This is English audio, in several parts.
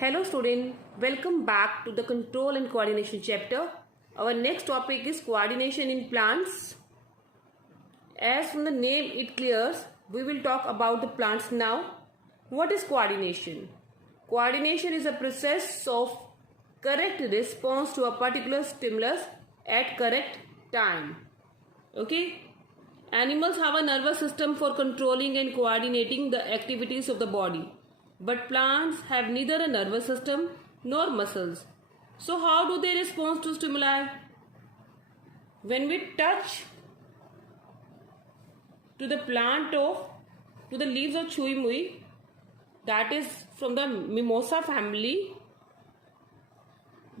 Hello student, welcome back to the control and coordination chapter. Our next topic is coordination in plants. As from the name it clears, we will talk about the plants now. What is coordination? Coordination is a process of correct response to a particular stimulus at correct time. Okay? Animals have a nervous system for controlling and coordinating the activities of the body. But plants have neither a nervous system nor muscles. So how do they respond to stimuli? When we touch to the leaves of Chui Mui, that is from the Mimosa family,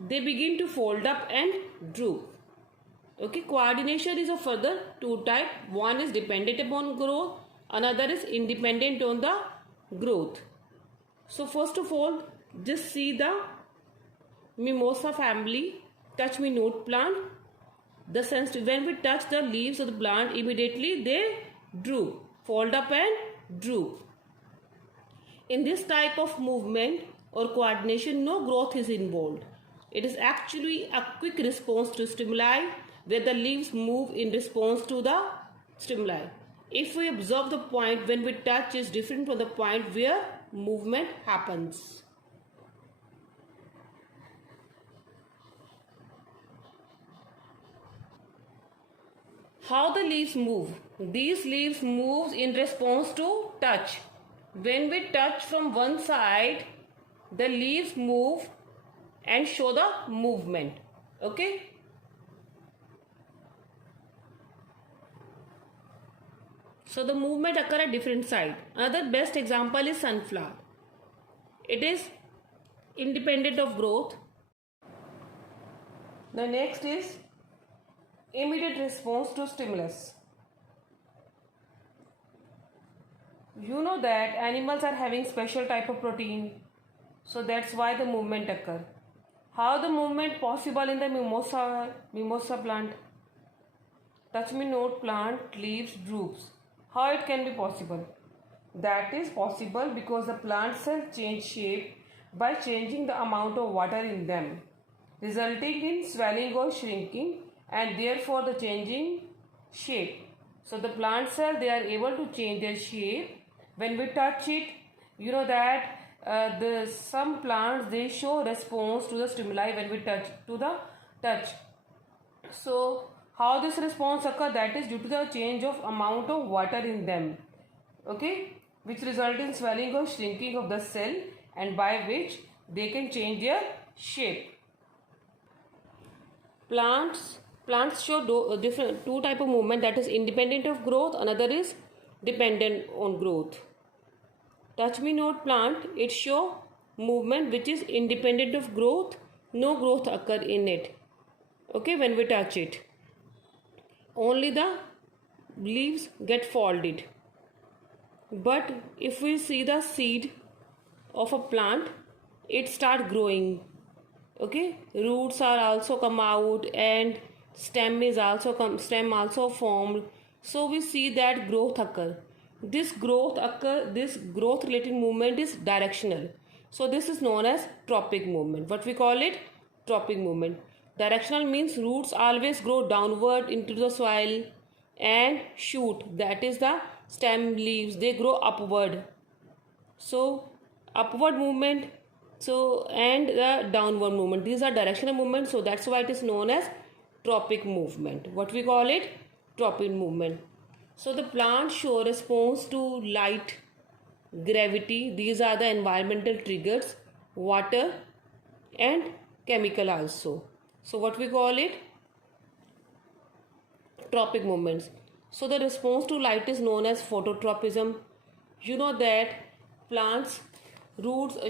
they begin to fold up and droop. Okay, coordination is a further two type. One is dependent upon growth, another is independent on the growth. So first of all, just see the Mimosa family touch me note plant. When we touch the leaves of the plant, immediately they droop, fold up and droop. In this type of movement or coordination, no growth is involved. It is actually a quick response to stimuli where the leaves move in response to the stimuli. If we observe the point when we touch is different from the point where movement happens. How the leaves move? These leaves move in response to touch. When we touch from one side, the leaves move and show the movement. Okay? So the movement occur at different side. Another best example is sunflower. It is independent of growth. The next is immediate response to stimulus. You know that animals are having special type of protein. So that's why the movement occur. How the movement possible in the mimosa plant? Touch me note plant leaves droops. How it can be possible? That is possible because the plant cells change shape by changing the amount of water in them, resulting in swelling or shrinking and therefore the changing shape. So the plant cell, they are able to change their shape. When we touch it, you know that some plants, they show response to the stimuli when we touch. So how this response occur? That is due to the change of amount of water in them, okay, which result in swelling or shrinking of the cell and by which they can change their shape. Plants show different two type of movement, that is independent of growth, another is dependent on growth. Touch me note plant, it show movement which is independent of growth, no growth occur in it. Okay, when we touch it, only the leaves get folded. But if we see the seed of a plant, it start growing. Okay, roots are also come out and stem also formed. So we see that growth occur. This growth related movement is directional. So this is known as tropic movement. What we call it? Tropic movement. Directional means roots always grow downward into the soil and shoot, that is the stem leaves, they grow upward. So upward movement, and the downward movement, these are directional movements. So that's why it is known as tropic movement. What we call it? Tropic movement. So the plants show response to light, gravity, these are the environmental triggers, water and chemical also. So what we call it? Tropic movements. So the response to light is known as phototropism. You know that plants,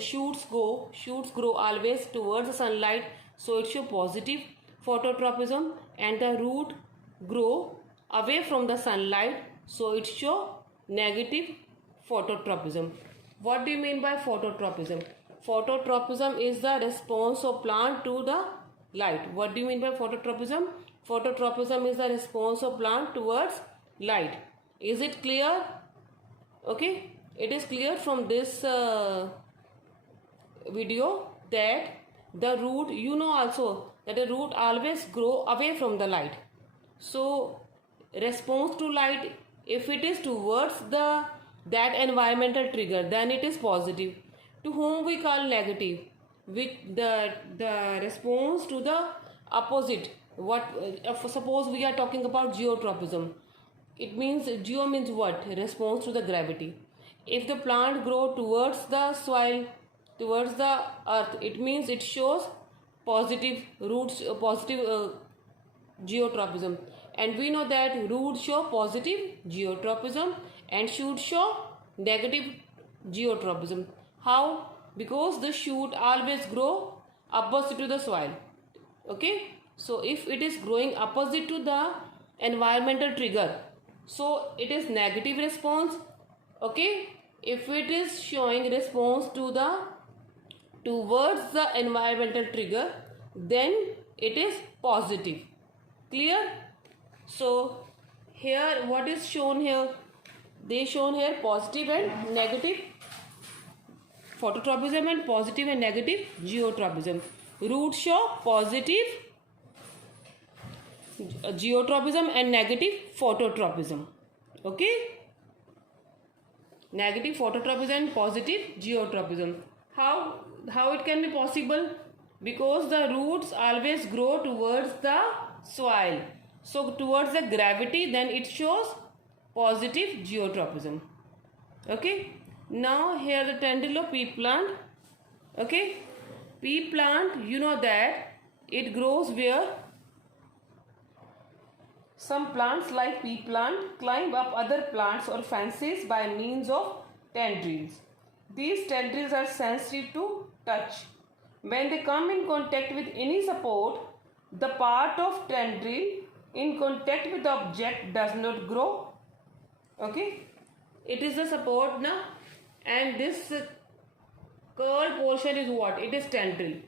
shoots grow always towards the sunlight, so it shows positive phototropism, and the root grow away from the sunlight, so it shows negative phototropism. What do you mean by phototropism? Phototropism is the response of plant to the light. What do you mean by phototropism? Phototropism is the response of plant towards light. Is it clear? Okay, it is clear from this video that the root, you know also that the root always grow away from the light. So response to light, if it is towards that environmental trigger, then it is positive. To whom we call negative, with the response to the opposite. What suppose we are talking about geotropism. It means geo means what? Response to the gravity. If the plant grow towards the soil, towards the earth, it means it shows positive roots, positive geotropism. And we know that roots show positive geotropism and shoots show negative geotropism. How? Because the shoot always grow opposite to the soil. Okay, so if it is growing opposite to the environmental trigger, so it is negative response. Okay, if it is showing response to the towards the environmental trigger, then it is positive. Clear? So here what is shown here? They shown here positive and negative phototropism and positive and negative geotropism. Roots show positive geotropism and negative phototropism. Okay, negative phototropism and positive geotropism. How it can be possible? Because the roots always grow towards the soil, so towards the gravity, then it shows positive geotropism. Okay, now here the tendril of pea plant. Okay, pea plant, you know that it grows where? Some plants like pea plant climb up other plants or fences by means of tendrils. These tendrils are sensitive to touch. When they come in contact with any support, the part of tendril in contact with the object does not grow. Okay, it is the support now, and this curled portion is what? It is tendril.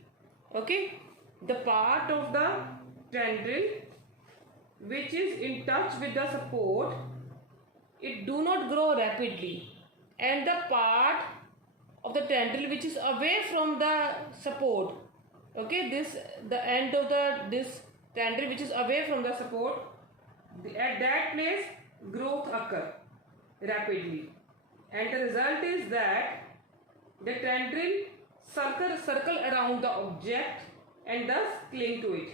Okay, the part of the tendril which is in touch with the support, it do not grow rapidly, and the part of the tendril which is away from the support, okay, this the end of this tendril which is away from the support, at that place growth occur rapidly, and the result is that the tendril circle around the object and thus cling to it.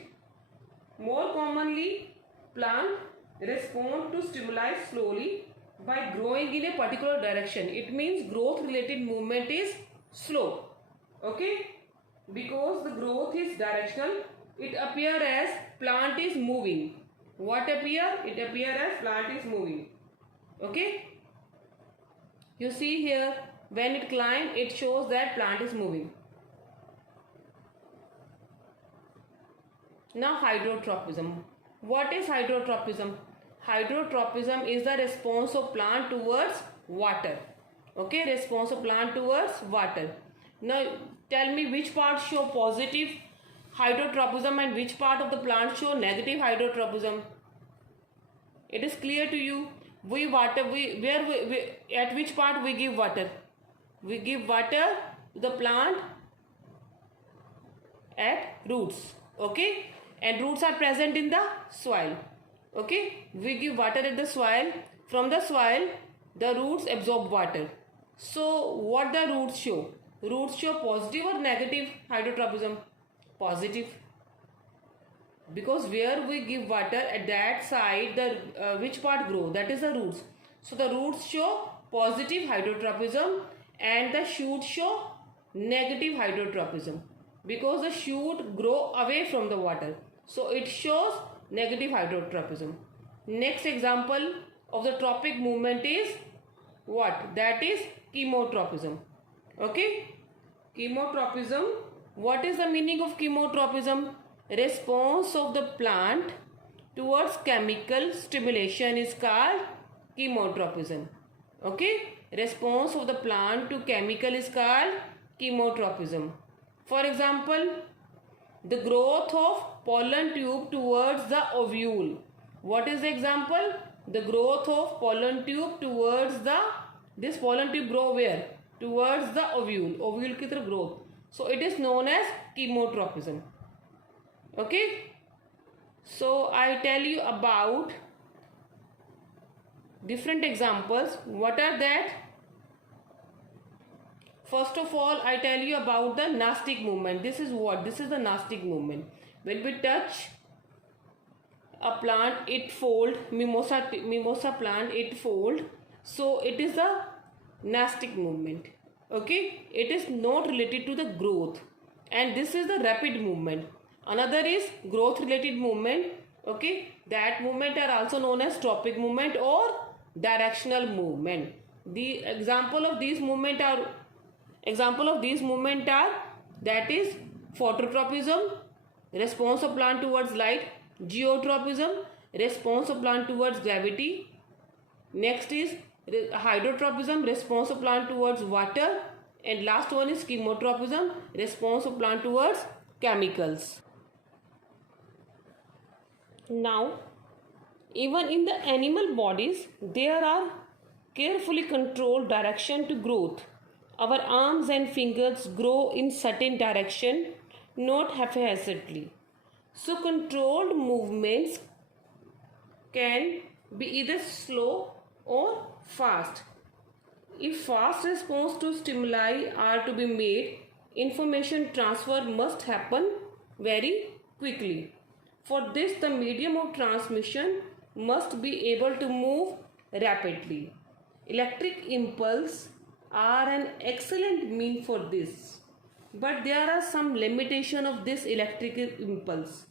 More commonly, plant respond to stimuli slowly by growing in a particular direction. It means growth related movement is slow. Okay, because the growth is directional, it appear as plant is moving. What appear? It appear as plant is moving. Okay, you see here, when it climb, it shows that plant is moving. Now hydrotropism. What is hydrotropism? Hydrotropism is the response of plant towards water. Okay, response of plant towards water. Now tell me which part show positive hydrotropism and which part of the plant show negative hydrotropism. It is clear to you. At which part we give water? We give water to the plant at roots. Okay, and roots are present in the soil. Okay, we give water at the soil. From the soil, the roots absorb water. So what the roots show? Roots show positive or negative hydrotropism? Positive. Because where we give water, at that side, the which part grow? That is the roots. So the roots show positive hydrotropism and the shoots show negative hydrotropism, because the shoot grow away from the water, so it shows negative hydrotropism. Next example of the tropic movement is what? That is chemotropism. Okay, chemotropism. What is the meaning of chemotropism? Response of the plant towards chemical stimulation is called chemotropism. Okay, response of the plant to chemical is called chemotropism. For example, the growth of pollen tube towards the ovule. What is the example? The growth of pollen tube towards the, this pollen tube grow where? Towards the ovule. Ovule की तरफ growth. So it is known as chemotropism. Okay. So I tell you about different examples. What are that? First of all, I tell you about the Nastic movement. This is what? This is the Nastic movement. When we touch a plant, it fold. Mimosa plant, it fold. So it is the Nastic movement. Okay, it is not related to the growth, and this is the rapid movement. Another is growth related movement. Okay, that movement are also known as tropic movement or directional movement. The example of these movement are that is phototropism, response of plant towards light; geotropism, response of plant towards gravity. Next is hydrotropism, response of plant towards water, and last one is chemotropism, response of plant towards chemicals. Now, even in the animal bodies, there are carefully controlled direction to growth. Our arms and fingers grow in certain direction, not haphazardly. So controlled movements can be either slow or fast. If fast response to stimuli are to be made, information transfer must happen very quickly. For this, the medium of transmission must be able to move rapidly. Electric impulse are an excellent mean for this, but there are some limitation of this electric impulse.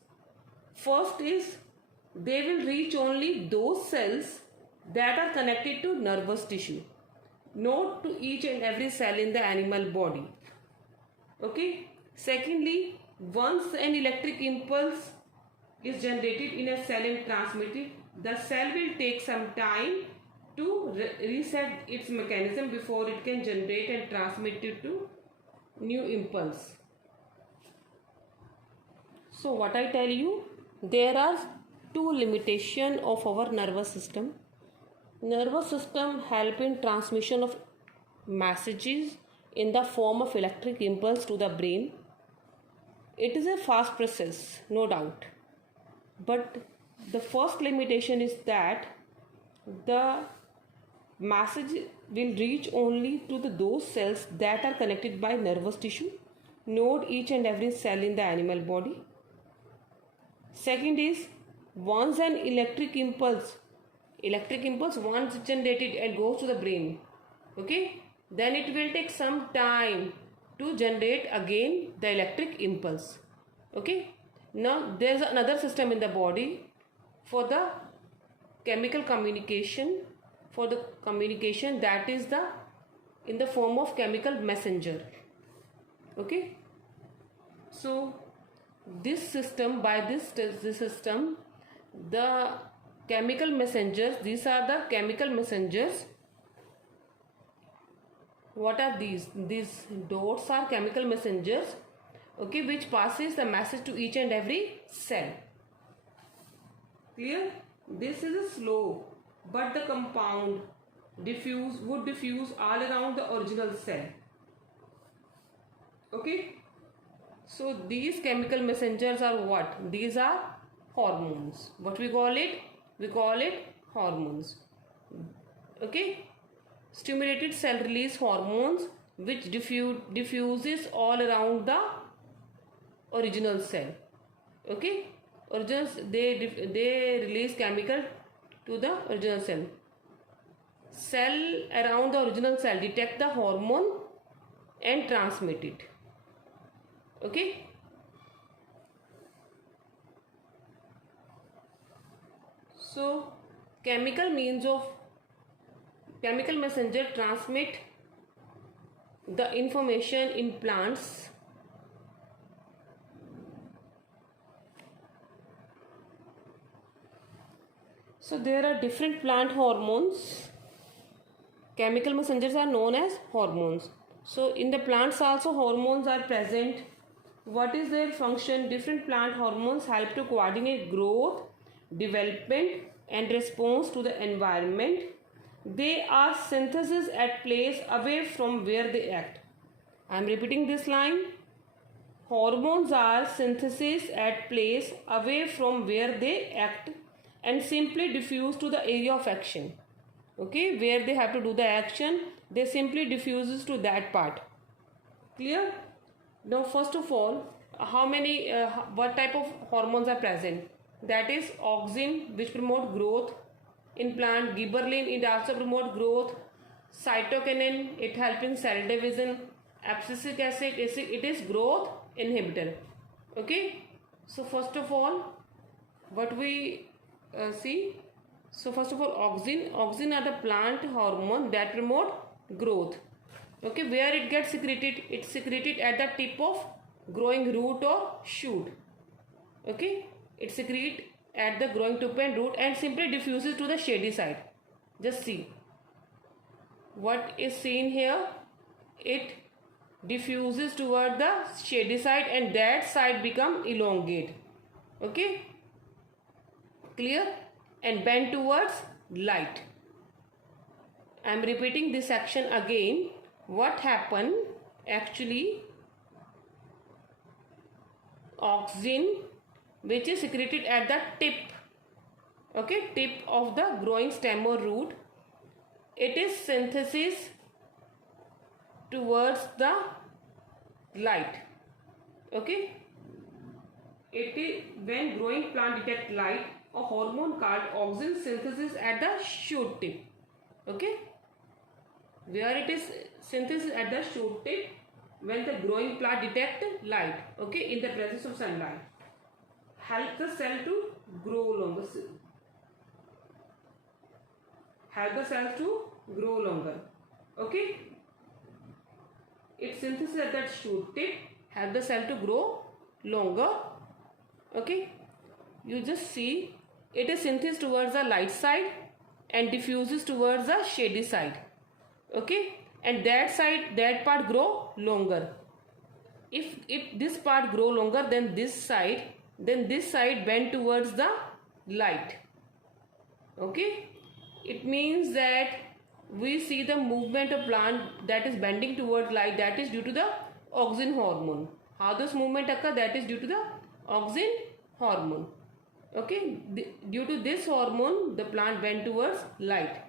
First is they will reach only those cells that are connected to nervous tissue, not to each and every cell in the animal body. Okay. Secondly, once an electric impulse is generated in a cell and transmitted, the cell will take some time to reset its mechanism before it can generate and transmit it to new impulse. So what I tell you, there are two limitations of our nervous system. Nervous system help in transmission of messages in the form of electric impulse to the brain. It is a fast process, no doubt. But the first limitation is that the message will reach only to those cells that are connected by nervous tissue, not each and every cell in the animal body. Second is, once an electric impulse once generated and goes to the brain, okay, then it will take some time to generate again the electric impulse. Okay. Now there is another system in the body for the chemical communication, that is in the form of chemical messenger. Okay. So this system, the chemical messengers, these are the chemical messengers. What are these? These dots are chemical messengers, okay, which passes the message to each and every cell. Clear? This is a slow, but the compound would diffuse all around the original cell. Okay. So these chemical messengers are what? These are hormones. What we call it? We call it hormones. Okay. Stimulated cell release hormones which diffuses all around the original cell. Okay. They release chemical to the original cell. Cell around the original cell detect the hormone and transmit it. Okay. So chemical messenger transmit the information in plants. So there are different plant hormones. Chemical messengers are known as hormones. So in the plants also hormones are present. What is their function? Different plant hormones help to coordinate growth, development and response to the environment. They are synthesis at place away from where they act. I am repeating this line. hormones are synthesis at place away from where they act and simply diffuse to the area of action. Okay, where they have to do the action, they simply diffuses to that part. Clear? Now, first of all, what type of hormones are present? That is auxin, which promote growth in plant. Gibberellin, it also promote growth. Cytokinin, it helps in cell division. Abscisic acid, it is growth inhibitor. Okay. So first of all, what we see. So first of all, auxin are the plant hormone that promote growth. Okay, where it gets secreted? It's secreted at the tip of growing root or shoot. Okay, it secretes at the growing tip and root and simply diffuses to the shady side. Just see what is seen here. It diffuses toward the shady side and that side become elongate. Okay, clear? And bend towards light. I am repeating this action again. What happened? Actually, auxin, which is secreted at the tip, okay, tip of the growing stem or root, it is synthesis towards the light. Okay, it is when growing plant detect light, a hormone called auxin synthesis at the shoot tip. Okay, where it is synthesis at the shoot tip when the growing plant detect light, okay, in the presence of sunlight, help the cell to grow longer. Help the cells to grow longer. Okay, its synthesis at that shoot tip help the cell to grow longer. Okay, you just see it is synthesis towards the light side and diffuses towards the shady side. Okay, and that part grow longer. If this part grow longer than this side bend towards the light. Okay, it means that we see the movement of plant that is bending towards light, that is due to the auxin hormone. How this movement occur? That is due to the auxin hormone. Okay, due to this hormone the plant bend towards light.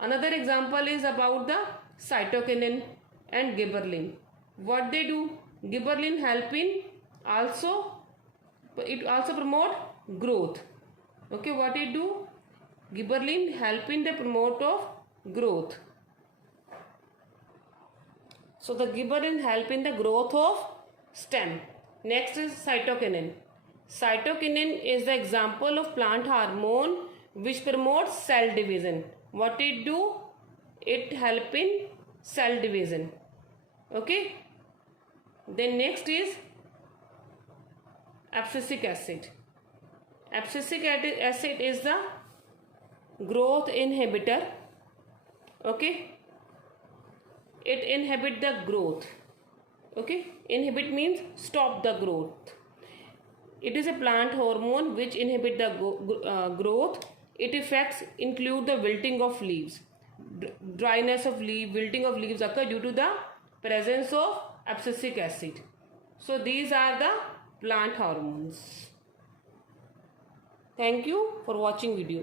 Another example is about the cytokinin and gibberellin. What they do? Gibberellin it also promote growth. Okay, what it do? Gibberellin help in the promote of growth. So the gibberellin help in the growth of stem. Next is cytokinin. Cytokinin is the example of plant hormone which promotes cell division. What it do? It help in cell division. Okay. Then next is abscisic acid. Abscisic acid is the growth inhibitor. Okay. It inhibit the growth. Okay. Inhibit means stop the growth. It is a plant hormone which inhibit the growth. Its effects include the wilting of leaves, dryness of leaf, wilting of leaves occur due to the presence of abscisic acid. So these are the plant hormones. Thank you for watching video.